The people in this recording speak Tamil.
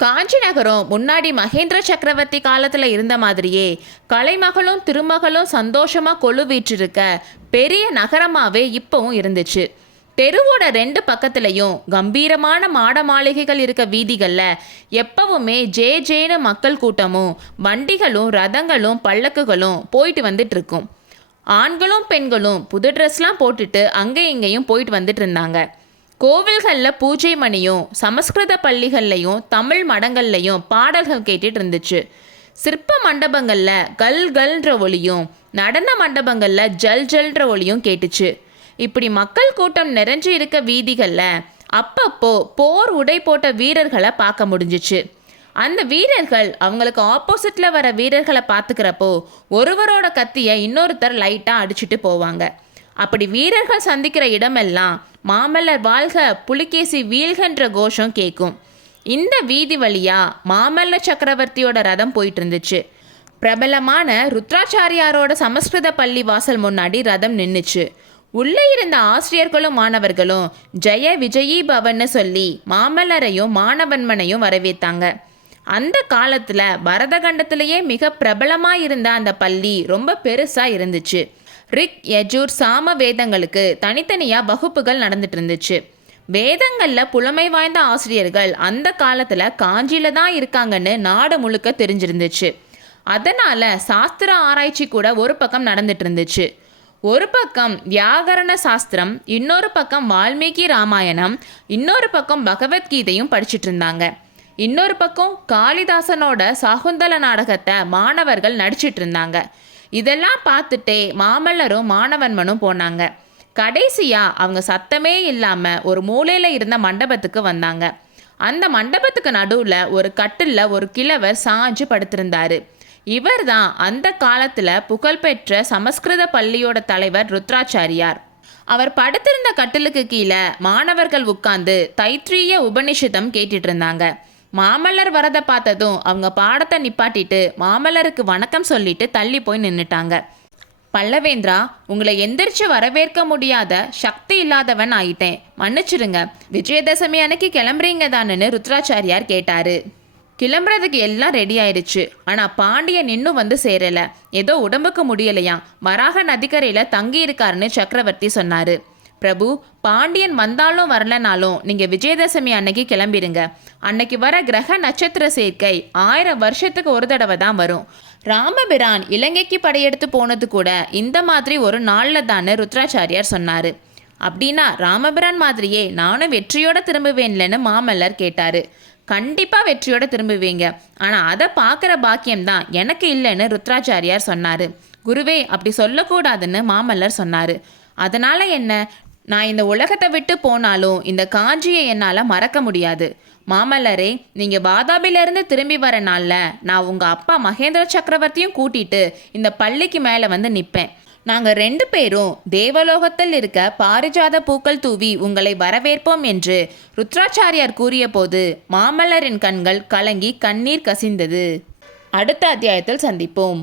காஞ்சி நகரம் முன்னாடி மகேந்திர சக்கரவர்த்தி காலத்தில் இருந்த மாதிரியே கலைமகளும் திருமகளும் சந்தோஷமாக கொலுவீற்றிருக்க பெரிய நகரமாகவே இப்போவும் இருந்துச்சு. தெருவோட 2 பக்கத்துலையும் கம்பீரமான மாட மாளிகைகள் இருக்க வீதிகளில் எப்பவுமே ஜேன்னு மக்கள் கூட்டமும் வண்டிகளும் ரதங்களும் பல்லக்குகளும் போயிட்டு வந்துட்டு இருக்கும். ஆண்களும் பெண்களும் புது ட்ரெஸ்லாம் போட்டுட்டு அங்கே இங்கேயும் போயிட்டு வந்துட்டு இருந்தாங்க. கோவில்களில் பூஜை மணியும் சமஸ்கிருத பள்ளிகள்லையும் தமிழ் மடங்கள்லையும் பாடல்கள் கேட்டுட்டு இருந்துச்சு. சிற்ப மண்டபங்களில் கல் கல்ன்ற ஒளியும் நடன மண்டபங்களில் ஜல் ஜல்ன்ற ஒளியும் கேட்டுச்சு. இப்படி மக்கள் கூட்டம் நிறைஞ்சு இருக்க வீதிகளில் அப்பப்போ போர் உடை போட்ட வீரர்களை பார்க்க முடிஞ்சிச்சு. அந்த வீரர்கள் அவங்களுக்கு ஆப்போசிட்டில் வர வீரர்களை பார்த்துக்கிறப்போ ஒருவரோட கத்தியை இன்னொருத்தர் லைட்டாக அடிச்சுட்டு போவாங்க. அப்படி வீரர்கள் சந்திக்கிற இடமெல்லாம் மாமல்லர் வாழ்க புலிகேசி வீழ்கன்ற கோஷம் கேட்கும். இந்த வீதி வழியாக மாமல்ல சக்கரவர்த்தியோட ரதம் போயிட்டு இருந்துச்சு. பிரபலமான ருத்ராச்சாரியாரோட சமஸ்கிருத பள்ளி வாசல் முன்னாடி ரதம் நின்றுச்சு. உள்ளே இருந்த ஆசிரியர்களும் மாணவர்களும் ஜெய விஜயி பவன்னு சொல்லி மாமல்லரையும் மாணவன்மனையும் வரவேற்றாங்க. அந்த காலத்தில் பரதகண்டத்திலேயே மிக பிரபலமாக இருந்த அந்த பள்ளி ரொம்ப பெருசாக இருந்துச்சு. ரிக் யஜூர் சாம வேதங்களுக்கு தனித்தனியாக வகுப்புகள் நடந்துட்டு இருந்துச்சு. வேதங்களில் புலமை வாய்ந்த ஆசிரியர்கள் அந்த காலத்தில் காஞ்சியில் தான் இருக்காங்கன்னு நாடு முழுக்க தெரிஞ்சிருந்துச்சு. அதனால் சாஸ்திர ஆராய்ச்சி கூட ஒரு பக்கம் நடந்துட்டு இருந்துச்சு. ஒரு பக்கம் வியாகரண சாஸ்திரம், இன்னொரு பக்கம் வால்மீகி ராமாயணம், இன்னொரு பக்கம் பகவத்கீதையும் படிச்சுட்டு இருந்தாங்க. இன்னொரு பக்கம் காளிதாசனோட சாகுந்தல நாடகத்தை மாணவர்கள் நடிச்சிட்டு இருந்தாங்க. இதெல்லாம் பார்த்துட்டே மாமல்லரும் மாணவன்மனும் போனாங்க. கடைசியாக அவங்க சத்தமே இல்லாமல் ஒரு மூலையில் இருந்த மண்டபத்துக்கு வந்தாங்க. அந்த மண்டபத்துக்கு நடுவில் ஒரு கட்டிலில் ஒரு கிழவர் சாஞ்சு படுத்திருந்தார். இவர் தான் அந்த காலத்தில் புகழ்பெற்ற சமஸ்கிருத பள்ளியோட தலைவர் ருத்ராச்சாரியார். அவர் படுத்திருந்த கட்டிலுக்கு கீழே மாணவர்கள் உட்கார்ந்து தைத்திரிய உபநிஷதம் கேட்டுட்டு இருந்தாங்க. மாமல்லர் வரதை பார்த்ததும் அவங்க பாடத்தை நிப்பாட்டிட்டு மாமல்லருக்கு வணக்கம் சொல்லிட்டு தள்ளி போய் நின்றுட்டாங்க. பல்லவேந்திரா, உங்களை எந்திரிச்சு வரவேற்க முடியாத சக்தி இல்லாதவன் ஆயிட்டேன், மன்னிச்சிருங்க. விஜயதசமி அன்னைக்கு கிளம்புறீங்க தானுன்னு ருத்ராச்சாரியார் கேட்டாரு. கிளம்புறதுக்கு எல்லாம் ரெடி ஆயிடுச்சு. ஆனால் பாண்டியன் இன்னும் வந்து சேரலை. ஏதோ உடம்புக்கு முடியலையாம். வராக நதிக்கரையில் தங்கி இருக்காருன்னு சக்கரவர்த்தி சொன்னார். பிரபு, பாண்டியன் வந்தாலும் வரலனாலும் நீங்கள் விஜயதசமி அன்னைக்கு கிளம்பிடுங்க. அன்னைக்கு வர கிரக நட்சத்திர சேர்க்கை 1000 வருஷத்துக்கு ஒரு தடவை தான் வரும். ராமபிரான் இலங்கைக்கு படையெடுத்து போனது கூட இந்த மாதிரி ஒரு நாளில் தானே ருத்ராச்சாரியார் சொன்னார். அப்படின்னா ராமபிரான் மாதிரியே நானும் வெற்றியோடு திரும்புவேன்லன்னு மாமல்லர் கேட்டார். கண்டிப்பாக வெற்றியோடு திரும்புவீங்க, ஆனால் அதை பார்க்குற பாக்கியம்தான் எனக்கு இல்லைன்னு ருத்ராச்சாரியார் சொன்னார். குருவே, அப்படி சொல்லக்கூடாதுன்னு மாமல்லர் சொன்னார். அதனால் என்ன, நான் இந்த உலகத்தை விட்டு போனாலும் இந்த காஞ்சியை என்னால் மறக்க முடியாது. மாமல்லரே, நீங்கள் வாதாபிலேருந்து திரும்பி வர நாளில் நான் உங்கள் அப்பா மகேந்திர சக்கரவர்த்தியும் கூட்டிகிட்டு இந்த பள்ளிக்கு மேலே வந்து நிற்பேன். நாங்கள் 2 பேரும் தேவலோகத்தில் இருக்க பாரிஜாத பூக்கள் தூவி உங்களை வரவேற்போம் என்று ருத்ராச்சாரியார் கூறிய போது மாமல்லரின் கண்கள் கலங்கி கண்ணீர் கசிந்தது. அடுத்த அத்தியாயத்தில் சந்திப்போம்.